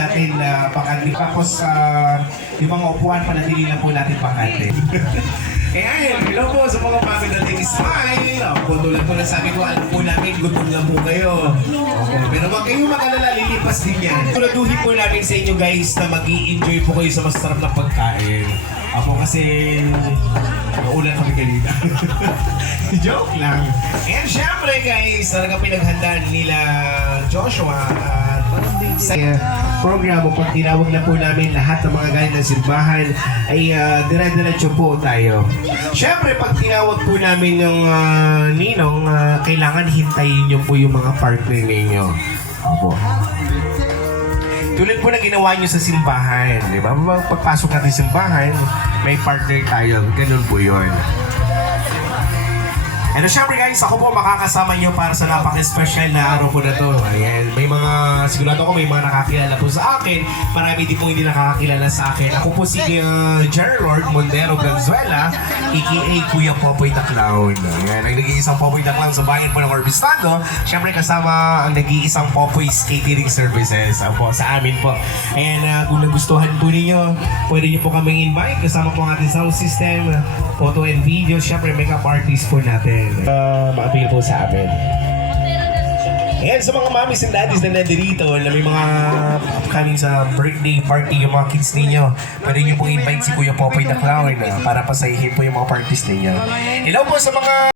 natin bakante. Tapos yung mga upuan panatili lang po natin bakante. Eh ayun, hello po sa mga bago nating smile. Opo, tulad po na sabi ko, alam po namin, gutom na po kayo. Opo, pero wag kayong mag-alala, lilipas din yan. Tuladuhin po namin sa inyo guys na mag-i-enjoy po kayo sa masarap na pagkain. Ako kasi naulan kami kanina. Joke lang. And syempre guys, talaga pinaghandaan nila Joshua at sa programa pag tinawag na po namin lahat ng mga galing ng simbahan ay dire-diretso po tayo. Syempre pag tinawag po namin yung ninong, kailangan hintayin nyo po yung mga partner ninyo. Opo. Tulad po na ginawa nyo sa simbahan, di ba? Pagpasok natin sa simbahan, may partner tayo. Ganun po yun. And syempre guys, ako po makakasama nyo para sa napaka-special na araw po na to. Ayan, may mga, sigurado ko may mga nakakilala po sa akin. Marami din po hindi nakakilala sa akin. Ako po si Gerald Mondero Ganzuela, a.k.a. Kuya Popoy the Clown. Ayan, ang nag-iisang Popoy the Clown sa bayan po ng Orbistado. Syempre kasama ang nag-iisang Popoy's Catering Services po, sa amin po. And kung nagustuhan po ninyo, pwede nyo po kaming invite. Kasama po ang ating sound system, photo and video. Syempre, makeup artist po natin. Ma-appeal po sa amin. Ayan, sa mga mommies and daddies na nandito na may mga upcoming sa birthday party yung mga kids ninyo, pwede nyo pong invite si Kuya Popoy the Clown para pasahihin po yung mga parties ninyo. Hello po sa mga